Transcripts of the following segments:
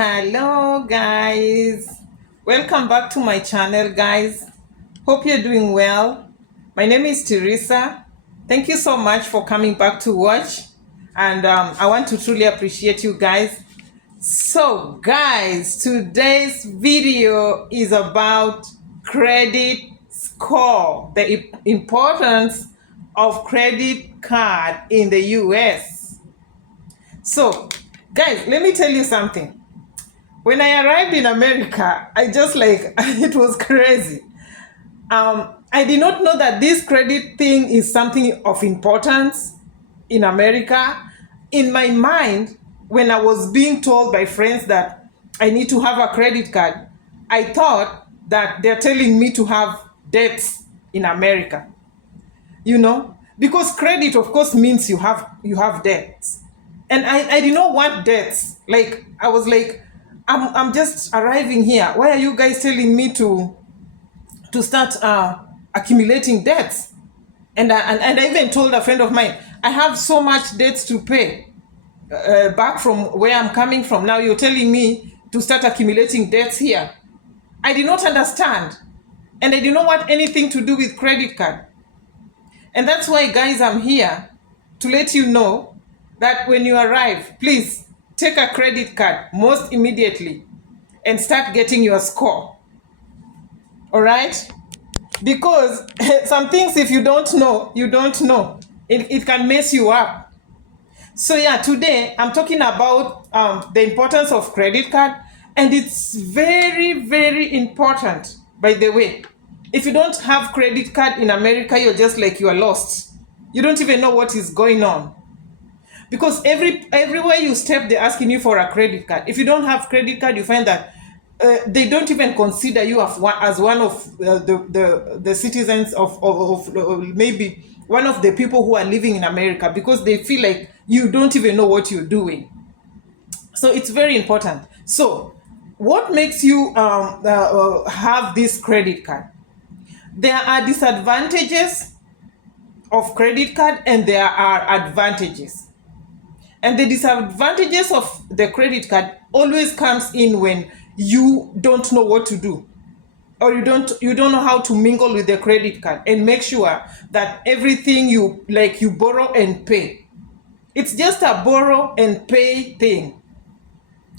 Hello, guys. Welcome back to my channel, guys. Hope you're doing well. My name is Teresa. Thank you so much for coming back to watch. And I want to truly appreciate you guys. So, guys, today's video is about credit score, the importance of credit card in the US. So, guys, let me tell you something. When I arrived in America, I just like, it was crazy. I did not know that this credit thing is something of importance in America. In my mind, when I was being told by friends that I need to have a credit card, I thought that they're telling me to have debts in America. Because credit, of course, means you have debts. And I did not want debts. Like, I was like, I'm just arriving here. Why are you guys telling me to start accumulating debts? And I even told a friend of mine, I have so much debts to pay back from where I'm coming from. Now you're telling me to start accumulating debts here. I did not understand. And I did not want anything to do with credit card. And that's why, guys, I'm here to let you know that when you arrive, please take a credit card most immediately and start getting your score. All right? Because some things, if you don't know, you don't know. It can mess you up. So yeah, today I'm talking about the importance of credit card, and it's very, very important, by the way. If you don't have credit card in America, you're just like you are lost. You don't even know what is going on. Because everywhere you step, they're asking you for a credit card. If you don't have credit card, you find that they don't even consider you as one of the citizens of maybe one of the people who are living in America, because they feel like you don't even know what you're doing. So it's very important. So what makes you have this credit card? There are disadvantages of credit card and there are advantages. And the disadvantages of the credit card always comes in when you don't know what to do, or you don't know how to mingle with the credit card and make sure that everything you borrow and pay. It's just a borrow and pay thing.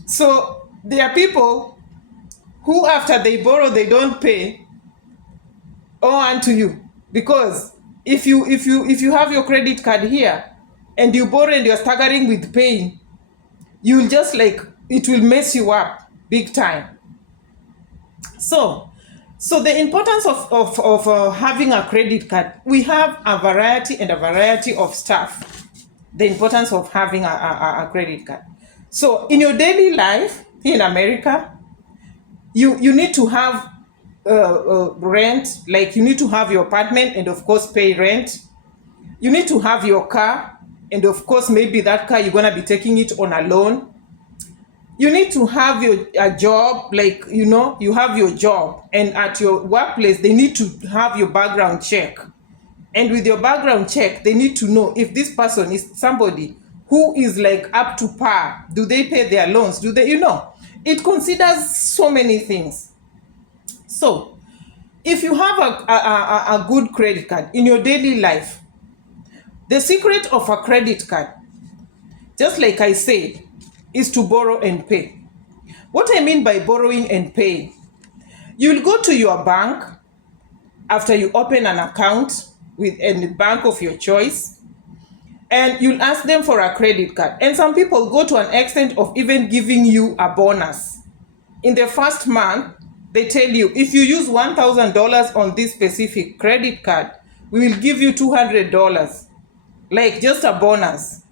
So there are people who, after they borrow, they don't pay, owe unto you. Because if you have your credit card here and you borrow and you're staggering with paying, you'll just it will mess you up big time. So the importance of having a credit card, we have a variety of stuff. The importance of having a credit card. So in your daily life here in America, you need to have rent. Like, you need to have your apartment and of course pay rent. You need to have your car, and of course maybe that car you're gonna be taking it on a loan. You need to have a job, you have your job, and at your workplace they need to have your background check. And with your background check, they need to know if this person is somebody who is up to par. Do they pay their loans? Do they, it considers so many things. So if you have a good credit card in your daily life, the secret of a credit card, just like I said, is to borrow and pay. What I mean by borrowing and paying, you'll go to your bank after you open an account with a bank of your choice, and you'll ask them for a credit card. And some people go to an extent of even giving you a bonus. In the first month, they tell you, if you use $1,000 on this specific credit card, we will give you $200, like just a bonus.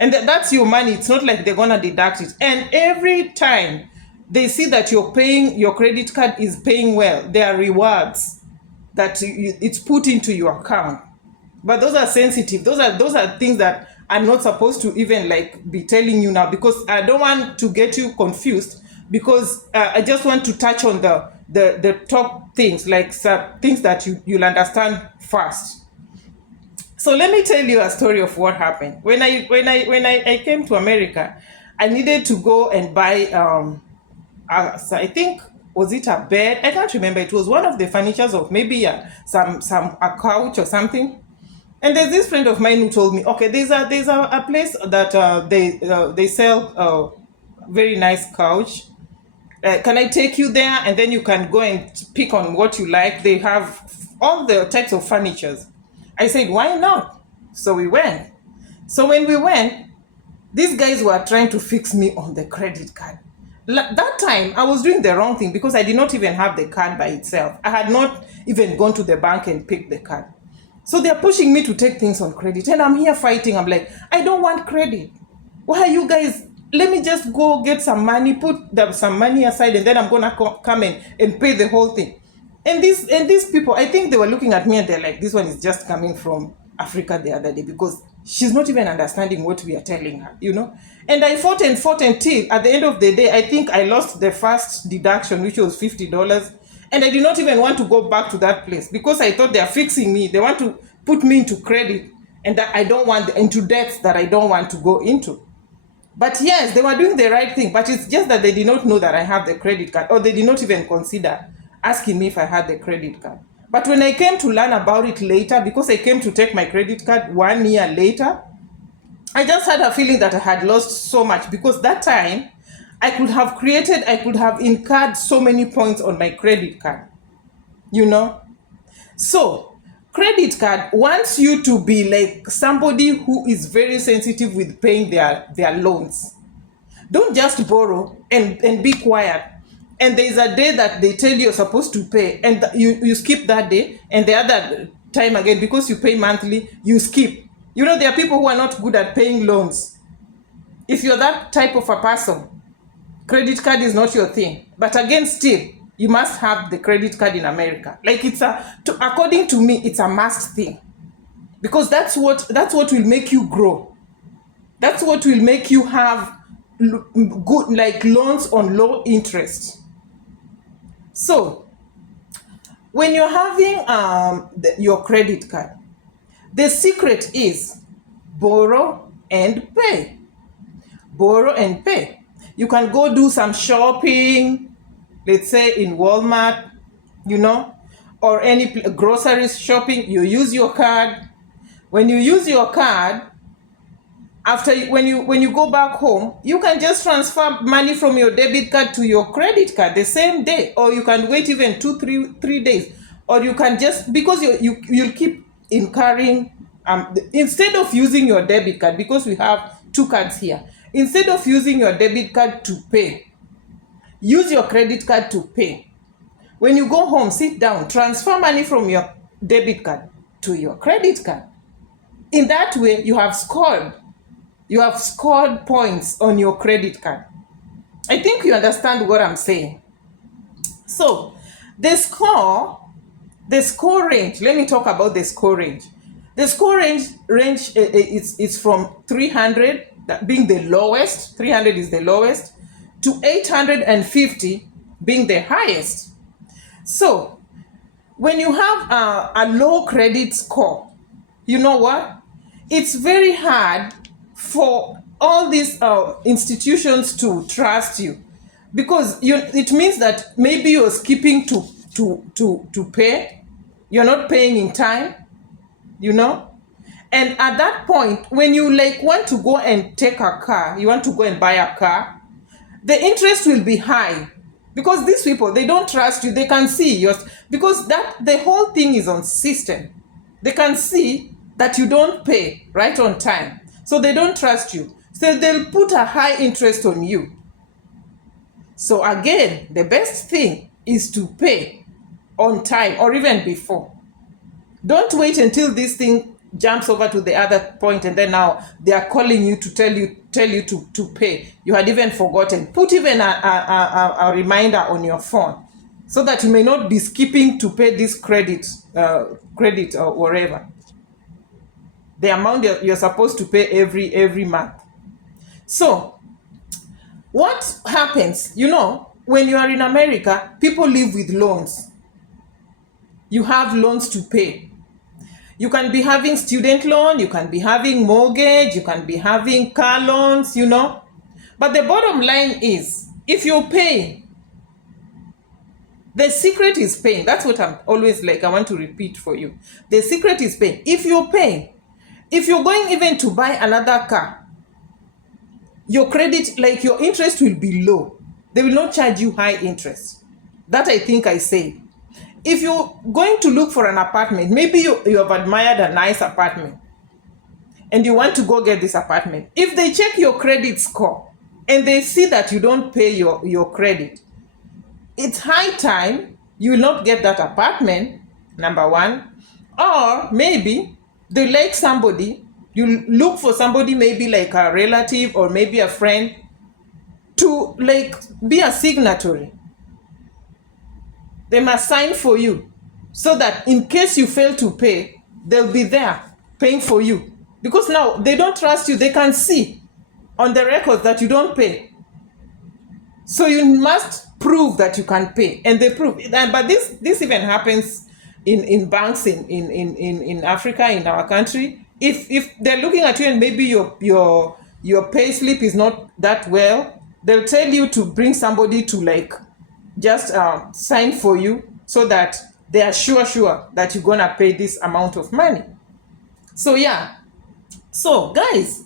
And that's your money. It's not like they're gonna deduct it. And every time they see that your credit card is paying well, there are rewards that it's put into your account. But those are sensitive. Those are things that I'm not supposed to even be telling you now, because I don't want to get you confused, because I just want to touch on the top things, some things that you'll understand first. So let me tell you a story of what happened. When I came to America, I needed to go and buy so I think, was it a bed? I can't remember. It was one of the furnitures of maybe some a couch or something. And there's this friend of mine who told me, okay, there's a place that they sell very nice couch. Can I take you there, and then you can go and pick on what you like? They have all the types of furnitures. I said, why not? So we went. So when we went, these guys were trying to fix me on the credit card. That time, I was doing the wrong thing because I did not even have the card by itself. I had not even gone to the bank and picked the card. So they're pushing me to take things on credit, and I'm here fighting. I'm like, I don't want credit. Why are you guys? Let me just go get some money, put some money aside, and then I'm gonna come and pay the whole thing. And these people, I think they were looking at me and they're like, this one is just coming from Africa the other day, because she's not even understanding what we are telling her, you know. And I fought until at the end of the day, I think I lost the first deduction, which was $50. And I did not even want to go back to that place because I thought they are fixing me. They want to put me into credit, and that I don't want, into debts that I don't want to go into. But yes, they were doing the right thing, but it's just that they did not know that I have the credit card, or they did not even consider asking me if I had the credit card. But when I came to learn about it later, because I came to take my credit card 1 year later, I just had a feeling that I had lost so much, because that time I could have incurred so many points on my credit card, you know. So credit card wants you to be like somebody who is very sensitive with paying their loans. Don't just borrow and be quiet. And there's a day that they tell you you're supposed to pay, and you skip that day, and the other time again, because you pay monthly, you skip. You know, there are people who are not good at paying loans. If you're that type of a person, credit card is not your thing. But again, still, you must have the credit card in America. Like, according to me, it's a must thing, because that's what will make you grow. That's what will make you have good, like, loans on low interest. So when you're having your credit card, the secret is borrow and pay. Borrow and pay. You can go do some shopping, let's say in Walmart, you know, or any groceries shopping. You use your card. When you use your card, when you go back home, you can just transfer money from your debit card to your credit card the same day, or you can wait even 3 days, or you can just, because you'll keep incurring, instead of using your debit card, because we have 2 cards here, instead of using your debit card to pay, use your credit card to pay. When you go home, sit down, transfer money from your debit card to your credit card. In that way, you have scored points on your credit card. I think you understand what I'm saying. So the score range, let me talk about the score range. The score range is from 300, that being the lowest, 300 is the lowest, to 850 being the highest. So when you have a low credit score, you know what? It's very hard for all these institutions to trust you, because it means that maybe you're skipping to pay, you're not paying in time, you know. And at that point, when you want to go and take a car, you want to go and buy a car, the interest will be high, because these people, they don't trust you. They can see yours, because the whole thing is on system. They can see that you don't pay right on time, so they don't trust you. So they'll put a high interest on you. So again, the best thing is to pay on time, or even before. Don't wait until this thing jumps over to the other point, and then now they are calling you to tell you to pay. You had even forgotten. Put even a reminder on your phone, so that you may not be skipping to pay this credit or whatever, the amount you're supposed to pay every month. So what happens, you know, when you are in America, people live with loans. You have loans to pay. You can be having student loan, you can be having mortgage, you can be having car loans, you know. But the bottom line is, if you pay, the secret is paying. That's what I'm always like, I want to repeat for you. The secret is paying. If you pay, if you're going even to buy another car, your credit, like your interest will be low. They will not charge you high interest. That I think I say. If you're going to look for an apartment, maybe you have admired a nice apartment and you want to go get this apartment. If they check your credit score and they see that you don't pay your credit, it's high time you will not get that apartment, number one. Or maybe they like somebody, you look for somebody, maybe like a relative or maybe a friend, to like be a signatory. They must sign for you so that in case you fail to pay, they'll be there paying for you. Because now they don't trust you. They can see on the records that you don't pay. So you must prove that you can pay. And they prove it. But this even happens in banks in Africa, in our country. If they're looking at you and maybe your pay slip is not that well, they'll tell you to bring somebody to like just sign for you so that they are sure that you're gonna pay this amount of money. So yeah. So guys,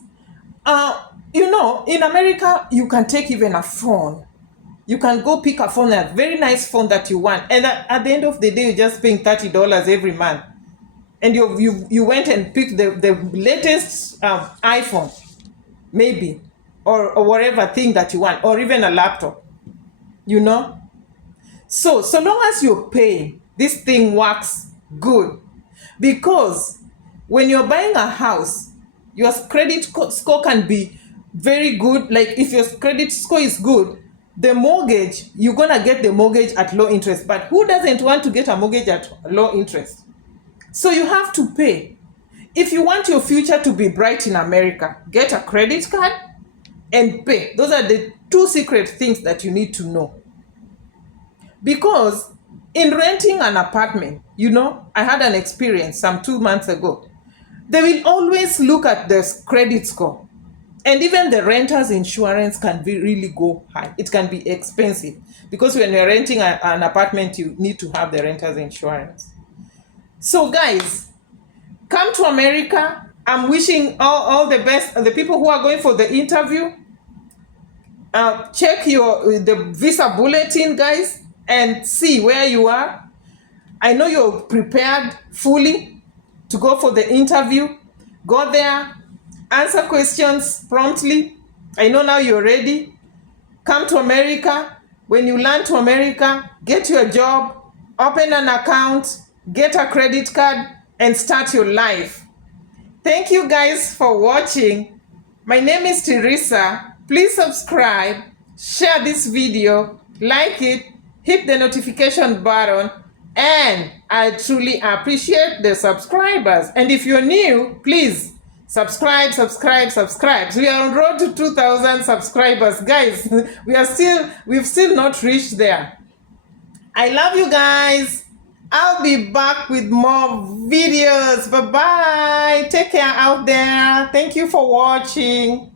in America, you can take even a phone. You can go pick a phone, a very nice phone that you want. And at the end of the day, you're just paying $30 every month. And you went and picked the latest iPhone, maybe, or whatever thing that you want, or even a laptop, So long as you're paying, this thing works good. Because when you're buying a house, your credit score can be very good. Like if your credit score is good, the mortgage, you're going to get the mortgage at low interest. But who doesn't want to get a mortgage at low interest? So you have to pay. If you want your future to be bright in America, get a credit card and pay. Those are the two secret things that you need to know. Because in renting an apartment, I had an experience some 2 months ago. They will always look at the credit score. And even the renter's insurance can really go high. It can be expensive. Because when you're renting an apartment, you need to have the renter's insurance. So guys, come to America. I'm wishing all the best. The people who are going for the interview, check the visa bulletin, guys, and see where you are. I know you're prepared fully to go for the interview. Go there, answer questions promptly. I know now you're ready. Come to America. When you land to America, get your job, open an account, get a credit card, and start your life. Thank you guys for watching. My name is Teresa. Please subscribe, share this video, like it, hit the notification button, and I truly appreciate the subscribers. And if you're new, please subscribe. We are on road to 2,000 subscribers, guys. We've still not reached there. I love you guys. I'll be back with more videos. Bye-bye. Take care out there. Thank you for watching.